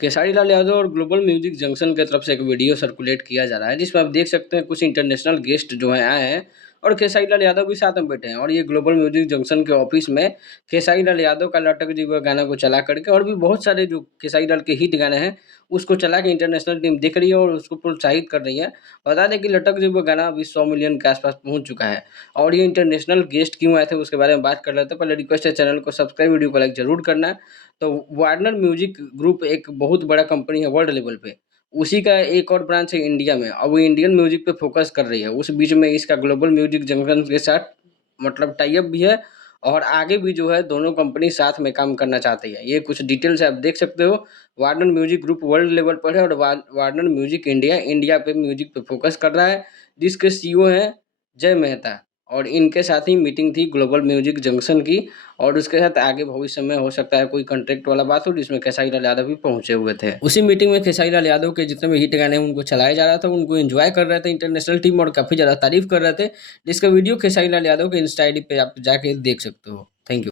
खेसारी लाल यादव और global music junction की तरफ से एक वीडियो सर्कुलेट किया जा रहा है जिसमें आप देख सकते हैं कुछ इंटरनेशनल गेस्ट जो हैं आए हैं और खेसारी लाल यादव भी साथ में बैठे हैं और ये ग्लोबल म्यूजिक जंक्शन के ऑफिस में खेसारी लाल यादव का लटक जी हुआ गाना को चला करके और भी बहुत सारे जो खेसारी लाल के हिट गाने हैं उसको चला के इंटरनेशनल टीम देख रही है और उसको प्रोत्साहित कर रही है। बता दें कि लटक जी हुआ गाना अभी 100 मिलियन के आसपास पहुंच चुका है। और ये इंटरनेशनल गेस्ट क्यों आए थे उसके बारे में बात कर लेते हैं। पहले रिक्वेस्ट है चैनल को सब्सक्राइब, वीडियो को लाइक जरूर करना है। तो वार्नर म्यूजिक ग्रुप एक बहुत बड़ा कंपनी है वर्ल्ड लेवल पे। उसी का एक और ब्रांच है इंडिया में और वो इंडियन म्यूजिक पे फोकस कर रही है। उस बीच में इसका ग्लोबल म्यूजिक जंक्शन के साथ मतलब टाई अप भी है और आगे भी जो है दोनों कंपनी साथ में काम करना चाहती है। ये कुछ डिटेल्स आप देख सकते हो। Warner music group world level पर है और वार्नर म्यूजिक इंडिया इंडिया पे म्यूजिक पे फोकस कर रहा है जिसके सीईओ हैं जय मेहता। और इनके साथ ही मीटिंग थी ग्लोबल म्यूजिक जंक्शन की और उसके साथ आगे भविष्य में हो सकता है कोई कॉन्ट्रैक्ट वाला बात हो जिसमें खेसारी लाल यादव भी पहुंचे हुए थे। उसी मीटिंग में खेसारी लाल यादव के जितने भी हिट गाने हैं उनको चलाया जा रहा था, उनको एंजॉय कर रहे थे इंटरनेशनल टीम और काफ़ी ज़्यादा तारीफ कर रहे थे, जिसका वीडियो खेसारी लाल यादव के इंस्टा आईडी पे आप जाके देख सकते हो। Thank you.